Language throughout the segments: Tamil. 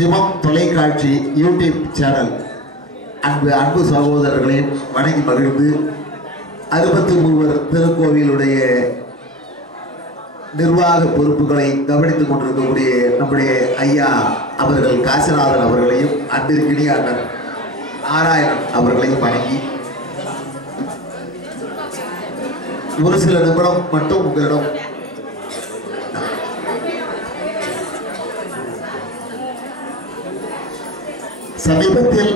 சிவம் தொலைக்காட்சி யூடியூப் சேனல் அன்பு சகோதரர்களையும் வணங்கி மகிழ்ந்து 63 திருக்கோவிலுடைய நிர்வாக பொறுப்புகளை கவனித்துக் கொண்டிருக்கக்கூடிய நம்முடைய ஐயா அவர்கள் காசிநாதன் அவர்களையும் அன்பிற்கினிய அண்ணன் நாராயணன் அவர்களையும் வணங்கி ஒரு சில நிமிடம் மட்டும் உங்களிடம் சமீபத்தில்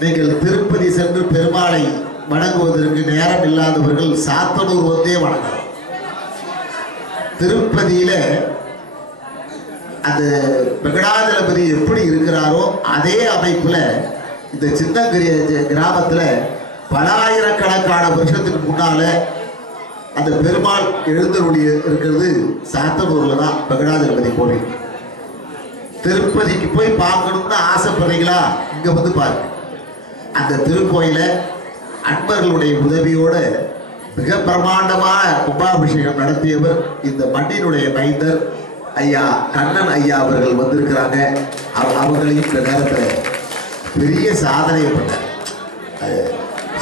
நீங்கள் திருப்பதி சென்று பெருமாளை வணங்குவதற்கு நேரம் இல்லாதவர்கள் சாத்தனூர் வந்தே வணங்கலாம். திருப்பதியில அந்த வெங்கடாஜலபதி எப்படி இருக்கிறாரோ அதே அமைப்புல இந்த சின்னகிரி கிராமத்துல பல ஆயிரக்கணக்கான வருஷத்துக்கு முன்னால அந்த பெருமாள் எழுந்தருளி இருக்கிறது சாத்தனூர்ல தான் வெங்கடாஜலபதி கோவில். திருப்பதிக்கு போய் பார்க்கணும்னு ஆசைப்படுறீங்களா? இங்க வந்து பாருங்க. அந்த திருக்கோயில அன்பர்களுடைய உதவியோட மிக பிரமாண்டமான கும்பாபிஷேகம் நடத்தியவர் இந்த மண்ணினுடைய மைந்தர் ஐயா கண்ணன் ஐயா அவர்கள் வந்திருக்கிறாங்க. அவர்களையும் இந்த நேரத்தில் பெரிய சாதனை பண்ணார்.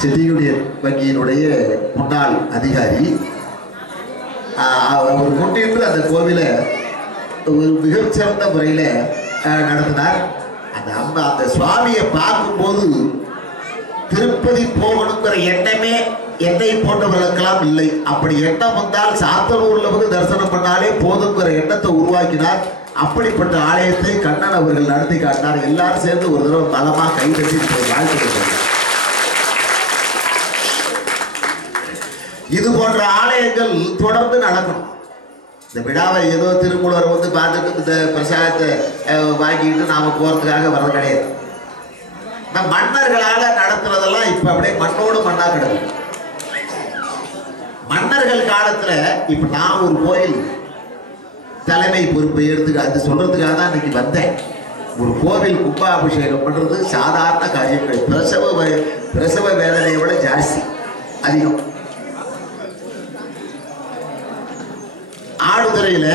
செட்டியூனியன் வங்கியினுடைய முன்னாள் அதிகாரி அவர் கொண்டிருந்து அந்த கோவிலை ஒரு மிகச்சிறந்த முறையில் நடத்தினார். அந்த சுவாமியை பார்க்கும்போது திருப்பதி போகணுங்கிற எண்ணமே என்னை போன்றவர்களுக்கெல்லாம் இல்லை. அப்படி எண்ணம் வந்தால் சாத்தனூர்ல வந்து தரிசனம் பண்ணாலே போதுங்கிற எண்ணத்தை உருவாக்கினார். அப்படிப்பட்ட ஆலயத்தை கண்ணன் அவர்கள் நடத்தி காட்டினார். எல்லாரும் சேர்ந்து ஒரு தடவை பலமா கைதட்டி வாழ்த்து. இது போன்ற ஆலயங்கள் தொடர்ந்து நடக்கணும். இந்த விழாவை ஏதோ திருமூலர் வந்து பார்த்துட்டு இந்த பிரசாதத்தை வாங்கிட்டு நாம போறதுக்காக வர்றது கிடையாது. மன்னர்களால நடத்துறதெல்லாம் இப்ப அப்படியே மண்ணோடு மண்ணா கிடக்கு. மன்னர்கள் காலத்துல இப்ப நான் ஒரு கோயில் தலைமை பொறுப்பை எடுத்துக்க அது சொல்றதுக்காக தான் இன்னைக்கு வந்தேன். ஒரு கோவில் கும்பாபிஷேகம் பண்றது சாதாரண காரியங்கள். பிரசவ வேதனையை விட ஜாஸ்தி அதிகம். ஆடுதுறையில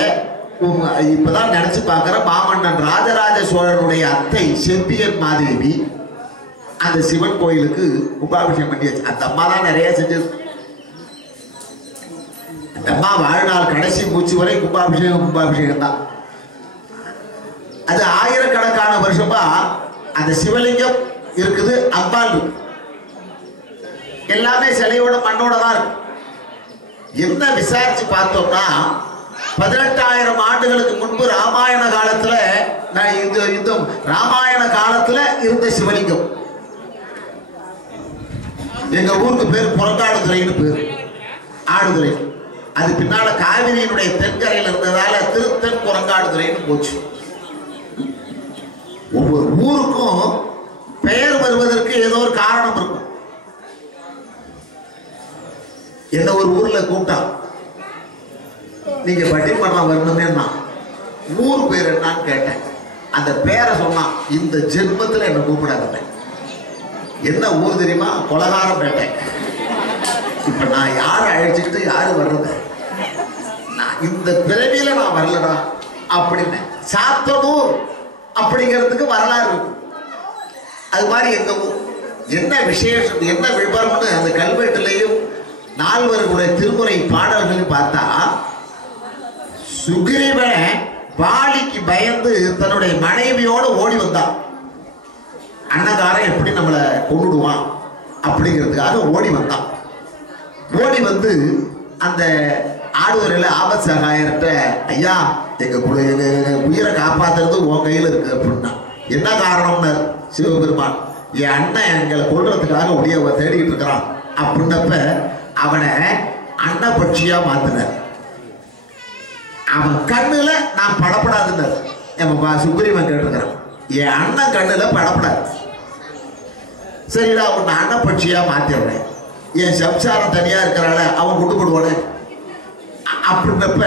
இப்பதான் நினைச்சு பார்க்கிற மாமன்னன் ராஜராஜ சோழனுடைய அத்தை செம்பியன் மாதேவி அந்த சிவன் கோயிலுக்கு கும்பாபிஷேகம் பண்ணியாச்சு. அந்த அம்மா தான் நிறைய செஞ்சது. அந்த அம்மா வாழ்நாள் கடைசி மூச்சு வரை கும்பாபிஷேகம் தான். அது ஆயிரக்கணக்கான வருஷமா அந்த சிவலிங்கம் இருக்குது, அம்பாள் இருக்கு, எல்லாமே சிலையோட மண்ணோட தான் இருக்கு. என்ன விசாரிச்சு பார்த்தோம்னா 18,000 ஆண்டுகளுக்கு முன்பு ராமாயண காலத்துல ராமாயண காலத்துல இருந்த சிவலிங்கம். எங்க ஊருக்கு பேர் புறங்காடுதுறைன்னு பேர். ஆடுதுறை அது பின்னால காவிரியினுடைய தென்கரையில் இருந்ததால திருத்தன் புறங்காடுதுறைன்னு போச்சு. ஒவ்வொரு ஊருக்கும் பெயர் வருவதற்கு ஏதோ ஒரு காரணம் இருக்கும். என்ன ஒரு ஊர்ல கூப்பிட்டா நீங்க பட்டிமன்றம் வரணுமே, ஊர் பேர் என்னன்னு கேட்டேன். அந்த பேரை சொன்னான். இந்த ஜென்மத்தில் என்ன கூப்பிடாத. என்ன ஊர் தெரியுமா? கொலகாரம் பேட்டேன். இப்ப நான் யாரை அழைச்சிட்டு யாரு வர்றது? இந்த பிறவியில நான் வரலடா அப்படின்னு. சாத்தனூர் அப்படிங்கிறதுக்கு வரலாறு இருக்கும். அது மாதிரி எங்க ஊர் என்ன விசேஷம் என்ன விபரம்னு அந்த கல்வெட்டுலையும் நால்வர்களுடைய திருமுறை பாடல்கள் பார்த்தா சுக்ரீவன் வாலிக்கு பயந்து தன்னுடைய மனைவியோடு ஓடி வந்தான். அன்னகாரன் எப்படி நம்மளை கொண்டுடுவான் அப்படிங்கிறதுக்காக ஓடி வந்தான். ஓடி வந்து அந்த ஆடுவரையில் ஆபத் சகாயர்கிட்ட ஐயா எங்க உயிரை காப்பாத்துறது உன் கையில் இருக்கு அப்படின்னா. என்ன காரணம்னு சிவபெருமான் என் அண்ணன் எங்களை கொள்றதுக்காக ஒடிய தேடிக்கிட்டு இருக்கிறான் அப்படின்னப்ப அவனை அன்னபட்சியா மாத்தினார். அவன் கண்ணுல நான் படப்படாதுன்னாரு. சுக்ரீவன் கேட்டுக்கிறான் என் அண்ணன் கண்ணுல படப்படாது. சரிடா அவன் அன்னபட்சியா மாத்திடுறேன். என் சம்சாரம் தனியா இருக்கிறாள அவன் கொண்டு போடுவானே அப்படின்றப்ப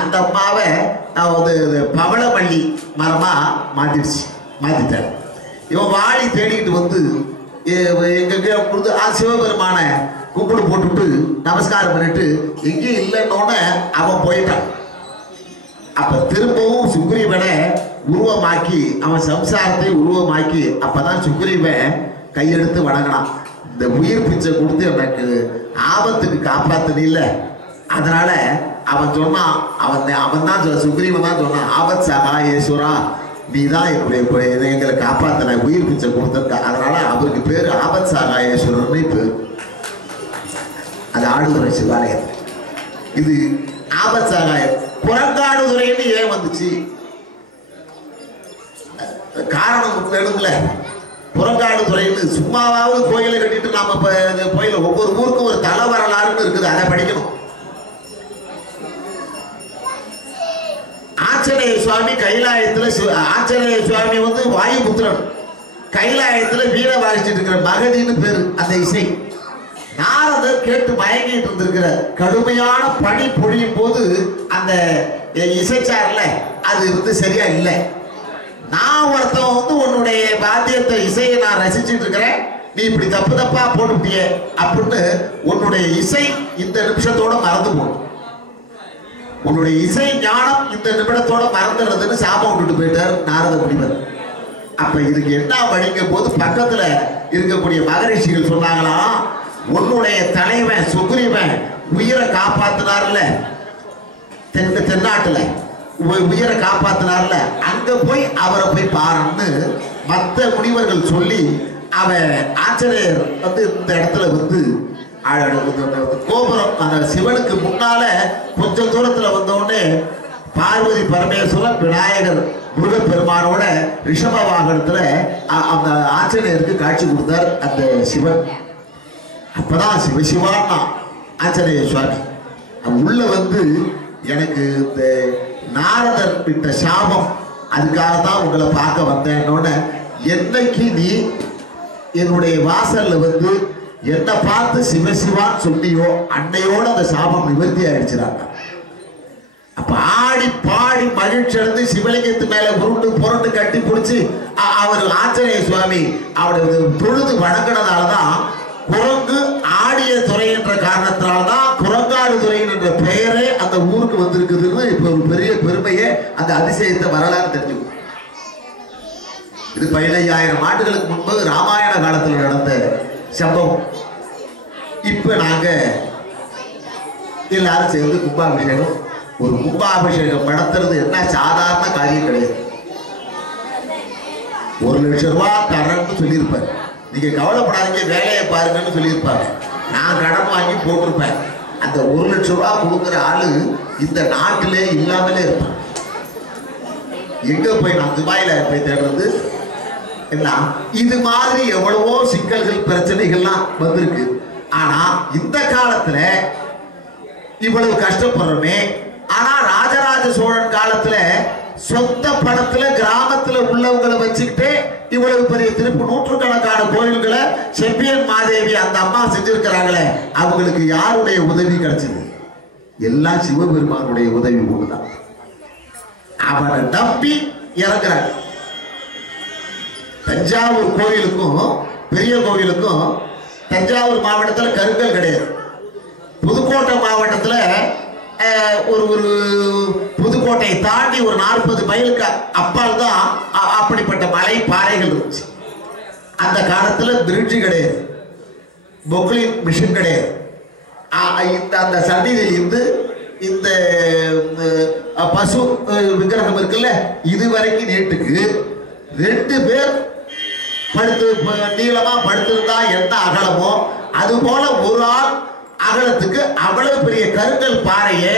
அந்த அம்மாவை நான் வந்து பவளமல்லி மரமா மாத்திட்டார். இவன் வாழி தேடிட்டு வந்து எங்க கொடுத்து சிவபெருமான கும்பிடு போட்டுட்டு நமஸ்காரம் பண்ணிட்டு எங்கேயும் இல்லைன்னோட அவன் போயிட்டான். அப்ப திரும்பவும் சுக்ரீவனை உருவமாக்கி அவன் சம்சாரத்தை உருவமாக்கி அப்பதான் சுக்ரீவன் கையெடுத்து வணங்கினான். இந்த உயிர் பிச்சை கொடுத்து எனக்கு ஆபத்துக்கு காப்பாத்துன இல்ல, அதனால அவன் சொன்னான், அவன் தான் சுக்ரீவன் தான் சொன்னான், ஆபத் சகாயேஸ்வரா நீ தான் எங்களை காப்பாத்தின உயிர் பிச்சை கொடுத்த, அதனால அவருக்கு பேரு ஆபத் சகாயேஸ்வரர்னு பேரு. அது ஆடுதுறை சிவாலயம். இது ஆபத் சகாயம். புறங்காடுதுறைன்னு ஏன் வந்துச்சு? காரணம் வேணும்ல. புறங்காடுதுறைன்னு சும்மாவாவது கோயிலை கட்டிட்டு நாம கோயில ஒவ்வொரு ஊருக்கும் ஒரு தல வரலாறுன்னு இருக்குது, அதை படிக்கணும். ஆஞ்சநேய சுவாமி கைலாயத்துல, ஆஞ்சநேய சுவாமி வந்து வாயுபுத்திரன், கைலாயத்துல வீர வாசிச்சுட்டு இருக்கிற மகதின்னு பேரு அந்த இசை. நாரதர் கேட்டு மயங்கிட்டு இருந்திருக்கிற கடுமையான பனி பொழியும் போது அந்த இசைச்சார்ல அது வந்து சரியா இல்லை. நான் ஒருத்தன் வந்து உன்னுடைய வாத்தியத்தை இசையை நான் ரசிச்சுட்டு இருக்கிறேன், நீ இப்படி தப்பு தப்பா போட்டுட்டிய அப்படின்னு உன்னுடைய இசை இந்த நிமிஷத்தோட மறந்து போடும், உன்னுடைய இசை ஞானம் இந்த நிமிடத்தோட மறந்துடுறதுன்னு சாபம் விட்டுட்டு போயிட்டார் நாரத முனிவர். அப்ப இதுக்கு என்ன வழிங்கும் போது பக்கத்துல இருக்கக்கூடிய மகரிஷிகள் சொன்னாங்களாம், உன்னுடைய தலைவன் சுக்ரீவன் உயிரை காப்பாத்தினார்ல தென்னாட்டுல, உயிரை காப்பாத்தினார்ல, அங்க போய் அவரை போய் பாருன்னு மற்ற முனிவர்கள் சொல்லி அவன் ஆஞ்சநேயர் வந்து இந்த இடத்துல வந்து கோபுரம் அந்த சிவனுக்கு முன்னால கொஞ்சம் தூரத்துல வந்தோடனே பார்வதி பரமேஸ்வரன் விநாயகர் முருகப்பெருமானோட ரிஷப வாகனத்துல அந்த ஆஞ்சநேயருக்கு காட்சி கொடுத்தார் அந்த சிவன். அப்பதான் சிவசிவான்னா ஆஞ்சநேய சுவாமி உள்ள வந்து எனக்கு இந்த நாரதர் விட்ட சாபம், அதுக்காகத்தான் உங்களை பார்க்க வந்தேன்னொன்னு, என்னைக்கு நீ என்னுடைய வாசல்ல வந்து என்னை பார்த்து சிவசிவான்னு சொன்னியோ அன்னையோட அந்த சாபம் நிவர்த்தி ஆயிடுச்சுறாங்க. அப்ப ஆடி பாடி மகிழ்ச்சி அடைந்து சிவலிங்கத்து மேல உருண்டு புரண்டு கட்டி பிடிச்சி அவர் ஆஞ்சநேய சுவாமி அவருடைய தொழுது வணங்கினதாலதான் குரங்கு ஆடிய துறை என்ற காரணத்தினால்தான் குரங்காடு துறை என்ற பெயரே அந்த ஊருக்கு வந்திருக்குதுன்னு இப்ப ஒரு பெரிய பெருமையை அந்த அதிசயத்தை வரலாறு தெரிஞ்சுக்கும். இது 15,000 ஆண்டுகளுக்கு முன்பு ராமாயண காலத்தில் நடந்த சம்பவம். இப்ப நாங்க எல்லாரும் சேர்ந்து கும்பாபிஷேகம், ஒரு கும்பாபிஷேகம் நடத்துறது என்ன சாதாரண காரியம் கிடையாது. 1 லட்சம் ரூபாய் தரேன்னு சொல்லியிருப்பாரு, நீங்க கவலைப்படாதீங்க வேலையை பாருங்கன்னு சொல்லியிருப்பாங்க. நான் கடன் வாங்கி போட்டிருப்பேன். அந்த 1 லட்சம் ரூபாய் கொடுக்குற ஆளு இந்த நாட்டிலே இல்லாமலே இருப்பான். எங்க போய் நான் துபாயில போய் தேடுறது என்ன? இது மாதிரி எவ்வளவோ சிக்கல்கள் பிரச்சனைகள்லாம் வந்திருக்கு. ஆனா இந்த காலத்துல இவ்வளவு கஷ்டப்படுறோமே. ஆனா ராஜராஜ சோழன் காலத்துல சொந்த படத்துல கிராமத்துல உள்ளவங்களை வச்சுக்கிட்டு இவ்வளவு பெரிய திருப்பு நூற்றுக்கணக்கான கோயில்களை செம்பியன் மாதேவி அந்த அம்மா செஞ்சிருக்கிறாங்களே, அவங்களுக்கு யாருடைய உதவி கிடைச்சது? எல்லாம் சிவபெருமானுடைய உதவி கொண்டுதான். அவனை நம்பி இறங்குறாங்க. தஞ்சாவூர் கோயிலுக்கும் பெரிய கோயிலுக்கும் தஞ்சாவூர் மாவட்டத்தில் கருங்கல் கிடையாது. புதுக்கோட்டை மாவட்டத்தில் ஒரு புதுக்கோட்டையை தாண்டி ஒரு 40 மைலுக்கு அப்பால் தான் அப்படிப்பட்ட மலை பாறைகள் இருந்துச்சு. அந்த காலத்துல பிரிட்ஜ் கிடையாது, பொக்லின் மிஷின் கிடையாது. அந்த சன்னிதியில் இருந்து இந்த பசு விக்கிரகம் இருக்குல்ல, இது வரைக்கும் நீட்டுக்கு 2 பேர் படுத்து நீளமா படுத்திருந்தா என்ன அகலமோ அது போல ஒரு ஆள் அகலத்துக்கு அவ்வளவு பெரிய கருங்கல் பாறையை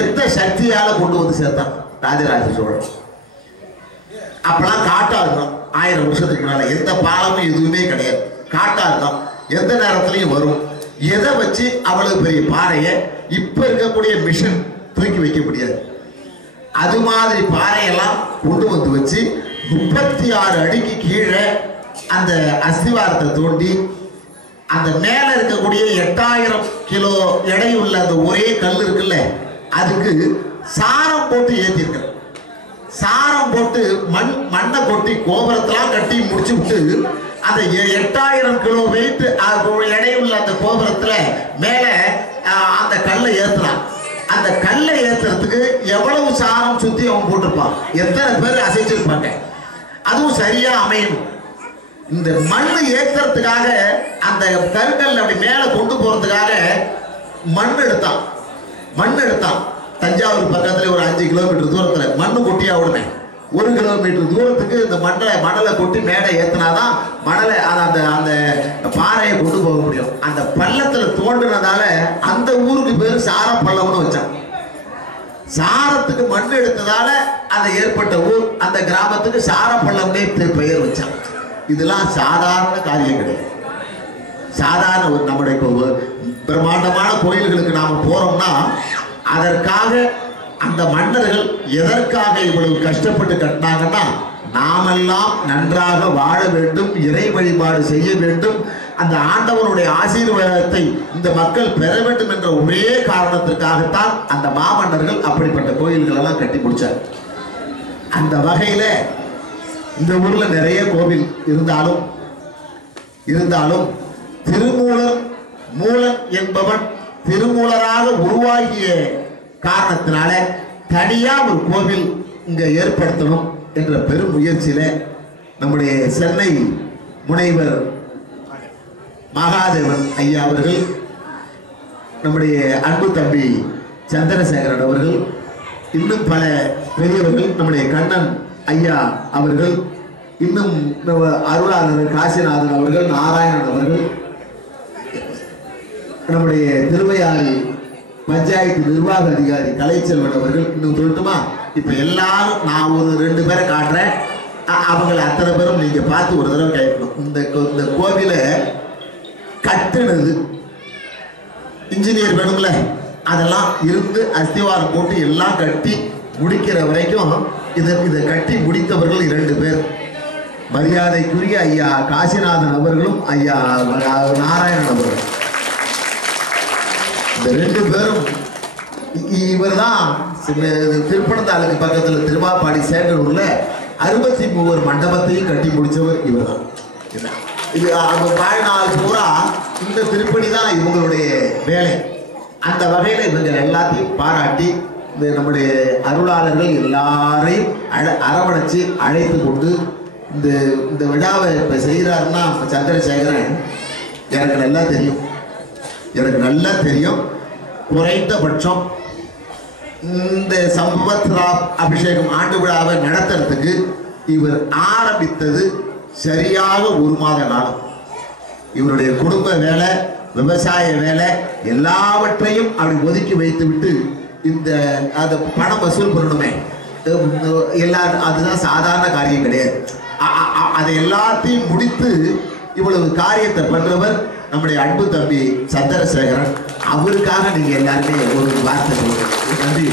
எந்த சக்தியால கொண்டு வந்து சேர்த்தான் ராஜராஜ சோழன். அப்பெல்லாம் காட்டா இருக்கும். 1000 வருஷத்துக்கு முன்னால எந்த பாலமும் எதுவுமே கிடையாது, காட்டா இருக்கும். எந்த நேரத்திலையும் வரும். எதை வச்சு அவ்வளவு பெரிய பாறையை இப்ப இருக்கக்கூடிய மிஷின் தூக்கி வைக்க முடியாது. அது மாதிரி பாறையெல்லாம் கொண்டு வந்து வச்சு 36 அடிக்கு கீழே அந்த அஸ்திவாரத்தை தோண்டி அந்த மேல இருக்கக்கூடிய 8000 கிலோ எடை உள்ள அந்த ஒரே கல் இருக்குல்ல, அதுக்கு சாரம் போட்டு ஏத்திருக்க. சாரம் போட்டு மண்ணை கொட்டி கோபுரத்தெல்லாம் கட்டி முடிச்சு விட்டு அந்த 8000 கிலோ வெயிட் எடை உள்ள அந்த கோபுரத்துல மேல அந்த கல்லை ஏத்தலாம். அந்த கல்லை ஏத்துறதுக்கு எவ்வளவு சாரம் சுத்தி அவன் போட்டிருப்பான், எத்தனை பேர் அசைச்சிருப்பாங்க, அதுவும் சரியா அமையணும். இந்த மண்ணு ஏத்துறதுக்காக அந்த கற்கள் அப்படி மேல கொண்டு போறதுக்காக மண் எடுத்தான். தஞ்சாவூர் பக்கத்துல ஒரு 5 கிலோமீட்டர் தூரத்துல மண்ணு கொட்டியா உடனே 1 கிலோமீட்டர் தூரத்துக்கு இந்த மணலை கொட்டி மேடை ஏத்தினாதான் மணலை அந்த அந்த பாறையை கொண்டு போக முடியும். அந்த பள்ளத்துல தோண்டினதால அந்த ஊருக்கு பேர் சார பள்ளம்னு வச்சான். சாரத்துக்கு மண் எடுத்ததால அந்த ஏற்பட்ட ஊர், அந்த கிராமத்துக்கு சார பள்ளம்னே பெயர் வச்சான். இதெல்லாம் சாதாரண காரியம் கிடையாது. சாதாரண ஒரு நம்முடைய பிரம்மாண்டமான கோயில்களுக்கு நாம போறோம்னா அதற்காக அந்த மன்னர்கள் எதற்காக இவ்வளவு கஷ்டப்பட்டு கட்டினாங்கன்னா, நாமெல்லாம் நன்றாக வாழ வேண்டும், இறை வழிபாடு செய்ய வேண்டும், அந்த ஆண்டவனுடைய ஆசீர்வாதத்தை இந்த மக்கள் பெற வேண்டும் என்ற ஒரே காரணத்திற்காகத்தான் அந்த மாமன்னர்கள் அப்படிப்பட்ட கோயில்கள் எல்லாம் கட்டி முடிச்சார். அந்த வகையில இந்த ஊர்ல நிறைய கோவில் இருந்தாலும் மூலன் என்பவன் திருமூலராக உருவாகிய காரணத்தினால தனியா ஒரு கோவில் இங்க ஏற்படுத்தணும் என்ற பெரும் முயற்சியில நம்முடைய சென்னை முனைவர் மகாதேவன் ஐயா அவர்கள், நம்முடைய அன்பு தம்பி சந்திரசேகரன் அவர்கள், இன்னும் பல பெரியவர்கள், நம்முடைய கண்ணன் ஐயா அவர்கள், இன்னும் அருளாளர் காசிநாதன் அவர்கள், நாராயணன் அவர்கள், நம்முடைய திருவையாறு பஞ்சாயத்து நிர்வாக அதிகாரி கலைச்செல்வன் அவர்கள், இன்னும் சொல்லட்டுமா? இப்ப எல்லாரும் நான் ஒரு 2 பேரை காட்டுறேன், அவங்களை அத்தனை பேரும் நீங்க பார்த்து ஒரு தடவை கேட்கணும். இந்த கோவிலை கட்டுனது இன்ஜினியர் வேணும்ல, அதெல்லாம் இருந்து அஸ்திவாரம் போட்டு எல்லாம் கட்டி முடிக்கிற வரைக்கும் இதை கட்டி முடித்தவர்கள் 2 பேர். மரியாதைக்குரிய ஐயா காசிநாதன் அவர்களும் ஐயா நாராயணன் அவர்களும். இந்த 2 பேரும், இவர் தான் திருப்பனந்தாளுக்கு பக்கத்தில் திருமாப்பாடி சேகரூர்ல 63 மண்டபத்தையும் கட்டி முடிச்சவர் இவர் தான். இது அவங்க வாழ்நாள் பூரா இந்த திருப்பணி தான் இவங்களுடைய வேலை. அந்த வகையில் இவங்க எல்லாத்தையும் பாராட்டி நம்முடைய அருளாளர்கள் எல்லாரையும் அரவணைச்சு அழைத்து கொண்டு இந்த விழாவை இப்போ செய்கிறாருன்னா சந்திரசேகரன் எனக்கு நல்லா தெரியும். குறைந்தபட்சம் இந்த சம்பத்ரா அபிஷேகம் ஆண்டு விழாவை நடத்துறதுக்கு இவர் ஆரம்பித்தது சரியாக 1 மாத காலம். இவருடைய குடும்ப வேலை, விவசாய வேலை எல்லாவற்றையும் அப்படி ஒதுக்கி வைத்து விட்டு அந்த பணம் வசூல் பண்ணணுமே அதுதான் சாதாரண காரியம் கிடையாது. அதை எல்லாத்தையும் முடித்து இவ்வளவு காரியத்தை பண்றவர் நம்முடைய அன்பு தம்பி சந்திரசேகரன். அவருக்காக நீங்க எல்லாருமே ஒரு வார்த்தை நன்றி.